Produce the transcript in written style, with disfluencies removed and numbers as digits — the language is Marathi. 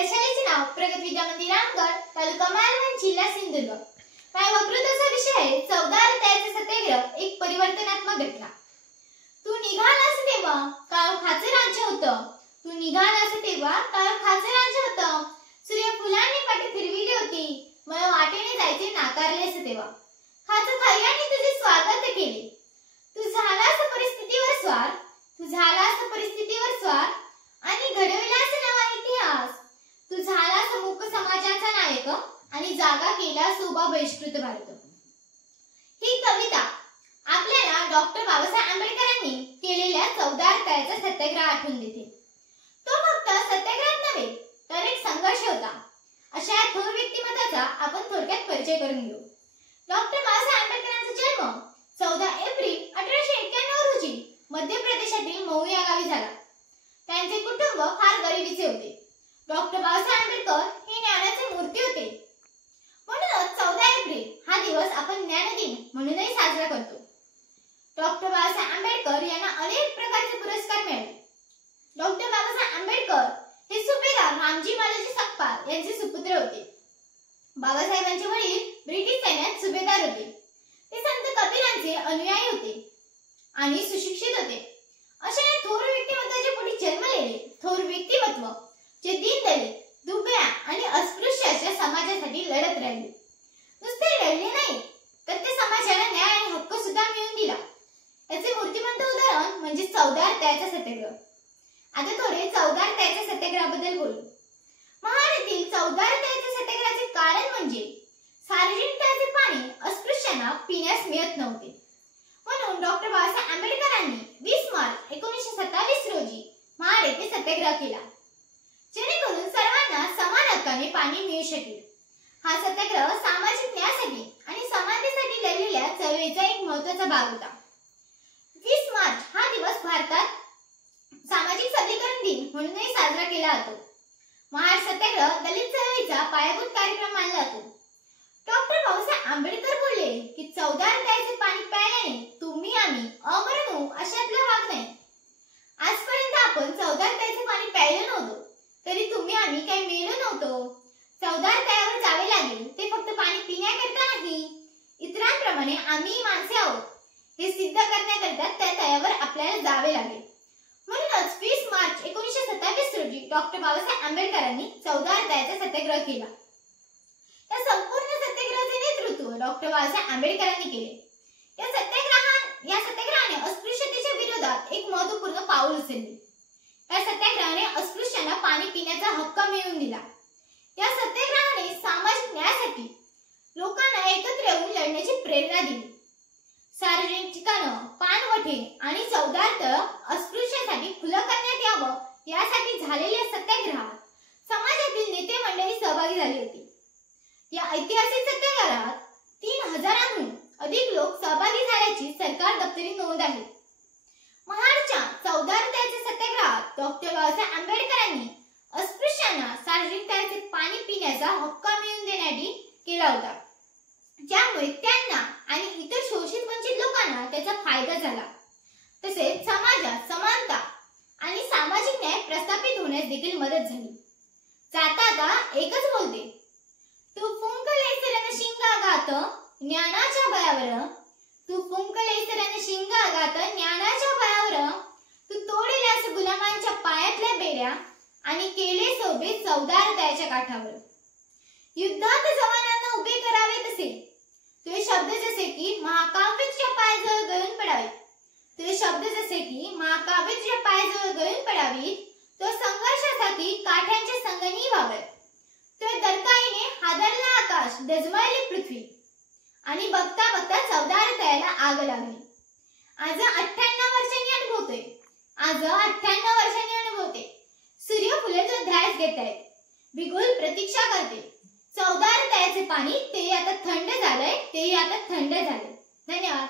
प्रयोगशाळेचे नाव प्रगत विद्या मंदिर रामगड, तालुका मालवण, जिल्हा सिंधुदुर्ग. माझ्या वक्तृत्वाचा विषय आहे 14 त्याचे सत्याग्रह, एक परिवर्तनात्मक घटना. तू निघालास तेव्हा काळोखाचं राज्य होतं. तू निघालास तेव्हा काळोखाचं राज्य होतं. सूर्यफुलांनी पाठी फिरविली होती. मला वाटेने जायचे नाकारलेस तेव्हा. खाचखळ्याने तुझे स्वागत केले. तू झालास परिस्थितीवर स्वार. तू झालास परिस्थितीवर स्वार आणि घडविलास नवा इतिहास. तू झालास मूक समाजाचा नायक आणि जागा केलास उभा बहिष्कृत भारत. ही कविता आपल्याला डॉक्टर बाबासाहेब आंबेडकरांनी केलेल्या 14 तळ्याचा सत्याग्रह आठवून देते. तो फक्त सत्याग्रह नव्हे तर एक संघर्ष होता. अशा थोर व्यक्तिमत्वाचा आपण थोडक्यात परिचय करून घेऊ. डॉक्टर बाबासाहेब आंबेडकरांचा जन्म 14 एप्रिल 1891 रोजी मध्य प्रदेशातील मऊ या गावी झाला. त्यांचे कुटुंब फार गरिबीचे होते. डॉक्टर बाबासाहेब आंबेडकर हे ज्ञानाचे मूर्ती होते. म्हणूनच 14 एप्रिल हा दिवस आपण ज्ञान दिन म्हणूनही साजरा करतो. डॉक्टर बाबासाहेब आंबेडकर यांना अनेक प्रकारचे पुरस्कार मिळाले. डॉक्टर बाबासाहेब आंबेडकर हे सुभेदार रामजी मालोजी सकपाल यांचे सुपुत्र होते. बाबासाहेबांचे वडील ब्रिटिश सैन्यात सुभेदार होते. ते संत कबीरांचे अनुयायी होते आणि सुशिक्षित होते. अशा थोर व्यक्तिमत्वाचे पुढे जन्मलेले थोर व्यक्तिमत्व जे दीनदलित, दुबळ्या आणि अस्पृश्य अशा समाजासाठी लढत राहिले. नुसते लढले नाही तर ते समाजाला न्याय आणि हक्क सुद्धा मिळवून दिला. याचे मूर्तिमंत उदाहरण म्हणजे 14 त्याचा सत्याग्रह. आता थोडे 14 त्याच्या सत्याग्रहाबद्दल बोलू. महाड येथील 14 त्याच्या सत्याग्रहाचे कारण म्हणजे सार्वजनिक तळ्याचे पाणी अस्पृश्यांना पिण्यास मिळत नव्हते. म्हणून डॉक्टर बाबासाहेब आंबेडकरांनी 20 मार्च 1927 रोजी महाड येथे सत्याग्रह केला, जेणेकरून सर्वांना समान हक्काने पाणी मिळू शकेल. हा सत्याग्रह सामाजिक न्यायासाठी आणि समानतेसाठी लढलेल्या चळवळीचा एक महत्त्वाचा भाग होता. 20 मार्च हा दिवस भारतात सामाजिक सबलीकरण दिन म्हणूनही साजरा केला जातो. महाड सत्याग्रह दलित चळवळीचा पायाभूत कार्यक्रम मानला जातो. डॉक्टर बाबासाहेब आंबेडकर बोलले की 14 त्याचे पाणी प्यायल्याने तुम्ही आम्ही अमर होऊ अशातला भाग नाही. आजपर्यंत आपण 14 त्याचे पाणी प्यायलं नव्हतो तरी तुम्ही आम्ही काही मिळलो नव्हतो. 14 त्यावर जावे लागेल ते फक्त पाणी पिण्याकरता नाही, इतरांप्रमाणे आम्ही माणसे आहोत हे सिद्ध करण्याकरता त्या तळ्यावर आपल्याला जावे लागेल. म्हणूनच 20 मार्च 1927 रोजी डॉक्टर बाबासाहेब आंबेडकरांनी 14 त्याचा सत्याग्रह केला. या संपूर्ण सत्याग्रहाचे नेतृत्व डॉक्टर बाबासाहेब आंबेडकरांनी केले. या सत्याग्रहाने अस्पृश्यतेच्या विरोधात एक महत्त्वपूर्ण पाऊल उचलले. या सत्याग्रहाने अस्पृश्यांना पाणी पिण्याचा हक्क मिळवून दिला. या सत्याग्रहाने सामाजिक न्यायासाठी लोकांना एकत्र येऊन लढण्याची प्रेरणा दिली. सार्वजनिक ठिकाणं, पाणवठे आणि 14 तळ अस्पृश्यांसाठी खुलं करण्यात यावं यासाठी झालेल्या सत्याग्रहात समाजातील नेते मंडळी सहभागी झाली होती. या ऐतिहासिक सत्याग्रहात 3000हून अधिक लोक सहभागी झाल्याची सरकार दप्तरी नोंद आहे. महाडच्या 14 त्याच्या सत्याग्रहात डॉक्टर बाबासाहेब आंबेडकरांनी अस्पृश्यांना सार्वजनिक तळ्याचे पाणी पिण्याचा हक्क मिळवून देण्यासाठी केला होता, ज्यामुळे त्यांना आणि इतर शोषित वंचित लोकांना त्याचा फायदा झाला. तसेच समाजात समानता आणि सामाजिक न्याय प्रस्थापित होण्यास देखील मदत झाली. जाता एकच बोलते, तू फुंकलेसरन शिंगागात ज्ञानाच्या बळावर. तू फुंकलेसरन शिंगागात ज्ञानाच्या बळावर. तू तोडल्यास गुलामांच्या पायातल्या बेड्या आणि केले सोबे 14 त्याच्या काठावर. युद्धात जवानांना उभे करावे तसे तुझे शब्द जसे की महाकाव्याच्या पायाजवळ गळून पडावे. तुझे शब्द जसे की महाकाव्याच्या पायाजवळ गळून पडावी. तो संघर्षासाठी काठ्यांच्या संगणी व्हावे. तो दरकाईने हादरला आकाश, डजमळली पृथ्वी आणि बघता बघता 14 तळ्याला आग लागली. आज 98 वर्षांनी अनुभवतोय. आज 98 वर्षांनी अनुभवते. सूर्यफुले जो ध्यास घेत आहेत, बिगुल प्रतीक्षा करते. 14 तळ्याचे पाणी ते आता थंड झालंय. धन्यवाद.